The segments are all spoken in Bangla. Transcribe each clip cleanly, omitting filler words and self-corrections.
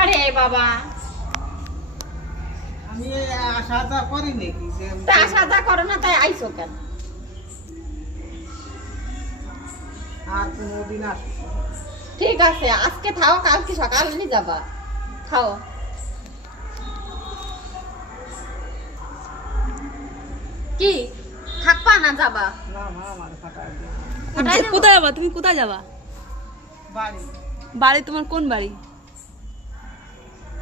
আরে বাবা আমি আশা করি নাকি যে তা আশা করো না তাই আইছো কেন? আর কোনোদিন আসবো। ঠিক আছে আজকে থাও, কালকে সকালে নিয়ে যাবা। খাও। কি থাকবা না যাবা? না মা আমার ফাটাই দে। কোথায় যাবা তুমি? কোথায় যাবা? বাড়ি। বাড়ি তোমার কোন বাড়ি?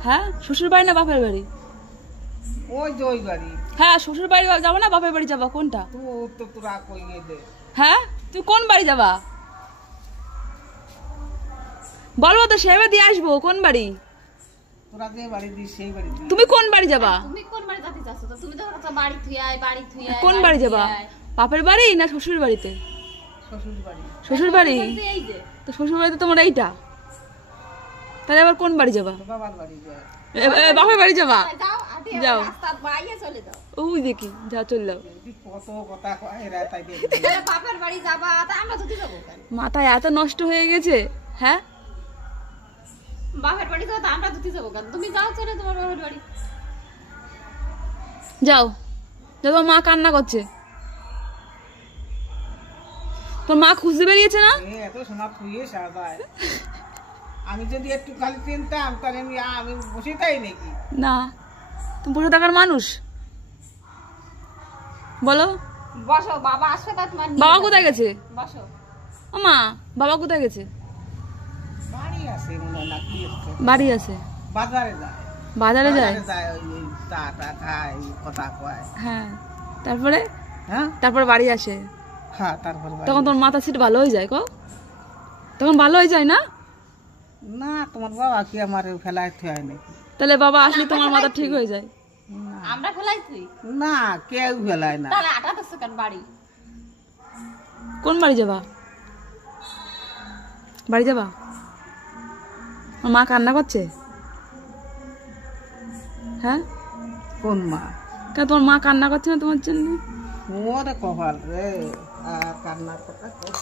হ্যাঁ শ্বশুর বাড়ি না বাপের বাড়ি? ওই যে ওই বাড়ি। হ্যাঁ শ্বশুর বাড়ি যাবো না বাপের বাড়ি যাবা, কোনটা? তো তোরা কইয়ে দে। হ্যাঁ তুমি কোন বাড়ি যাবা বলবো তো সেভাবে দিয়ে আসবো। কোন বাড়ি? তোরা যে বাড়ি দিস সেই বাড়ি দিস। তুমি কোন বাড়ি যাবা? তুমি কোন বাড়ি যেতে চাচ্ছো? তো তুমি তো কথা বাড়ি থুই আয়, বাড়ি থুই আয়। কোন বাড়ি যাবা? বাপের বাড়ি না শ্বশুর বাড়িতে? শ্বশুর বাড়ি। শ্বশুর বাড়ি? এই যে তো শ্বশুর বাড়িতে তোমার এইটা, তাহলে আবার কোন বাড়ি যাবা? বাবার বাড়ি যায়। বাপের বাড়ি যাবা? যাও আটে যাও। রাস্তা বাইরে চলে যাও। ওই দেখি যা চল যাও। কত কথা কয় এরা তাই দে। তাহলে বাপের বাড়ি যাবা, তা আমরা ধুতে যাবো কেন? মাথায় এত নষ্ট হয়ে গেছে। হ্যাঁ বাপের বাড়ি যাবো তা আমরা ধুতে যাবো কেন? তুমি যাও চলে তোমার বাপের বাড়ি। যাও। দেখো মা কান্না করছে। তোর মা খুঁজতে বেরিয়েছে না? এত সোনা খুইয়ে সাজায়। আমি যদি একটু খালি চিনতাম তাহলে আমি বসে তাই নাকি? না তুমি বসে থাকার মানুষ? বলো বসো, বাবা আসবে তা তোমার বাবা কোথায় গেছে? বসো। ও মা বাবা কোথায় গেছে? বাড়ি আছে মনে হয় না কি আছে? বাড়ি আছে। বাজারে যায়। বাজারে যায়? যায় ওই চা টা খায় কথা কয়। হ্যাঁ তারপরে? হ্যাঁ তারপর বাড়ি আসে। হ্যাঁ তারপর বাড়ি। তখন তোর মাথা সিট ভালো হয়ে যায় কো? তখন ভালো হয়ে যায় না? না তোমার বাবা কি আমার ফেলায় থুয়ায় নাকি? তাহলে বাবা আসলে তোমার মাথা ঠিক হয়ে যায়। না। আমরা ফেলাই তুই না কেউ ফেলায় না। তাহলে আটা দশ কেন বাড়ি? কোন বাড়ি যাবা? বাড়ি যাবা? আমার মা কান্না করছে। হ্যাঁ কোন মা? কেন তোমার মা কান্না করছে না তোমার জন্য? ওরে কপাল রে, আর কান্নার কথা কত